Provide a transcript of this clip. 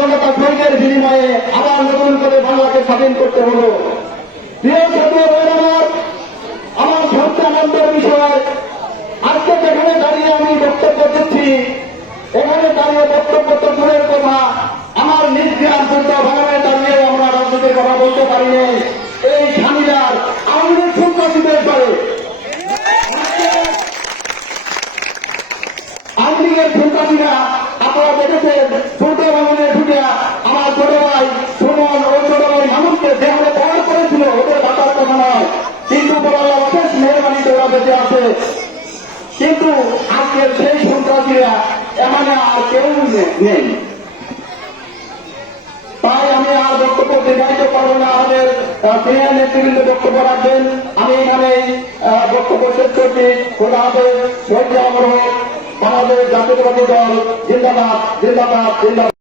জনতা শহীদের বিনিময়ে আবার নতুন করে বাংলাকে স্বাধীন করতে হল। প্রিয় জাতীয় ভাইরা, আমার সবচেয়ে আনন্দের বিষয়, আজকে যেখানে দাঁড়িয়ে আমি বক্তব্য দিচ্ছি, এখানে দাঁড়িয়ে বক্তব্য তো দূরের কথা, আমার নিজ গ্রাম পূর্ব ভাঙনে দাঁড়িয়েও আমরা রাজনীতির কথা বলতে পারিনি। এই ঝামেলার আওয়ামী লীগ সন্ত্রাসীদের করে আওয়ামী লীগের সন্ত্রাসীরা আপনারা দেখেছেন পূর্ব ভাঙনে ঢুকে আমার ছোট ভাই সুমন ও ছোট ভাই মামুনকে যেভাবে প্রহার করেছিল, ওদের বাঁচার কথা নয়, কিন্তু বলার অশেষ মেহরবানিতে ওরা বেঁচে আছে। কিন্তু আজকের সেই সন্ত্রাসীরা এমন আর কেউ নেই। তাই আমি আর বক্তব্য দীর্ঘায়িত করবো না, আমাদের সিনিয়র নেতৃবৃন্দ বক্তব্য রাখবেন। আমি এখানে বক্তব্য শেষ করছি। খোদা হাফেজ। শহীদ জিয়া অমর হোক। বাংলাদেশ জাতীয়তাবাদী দল জিন্দাবাদ, জিন্দাবাদ, জিন্দাবাদ।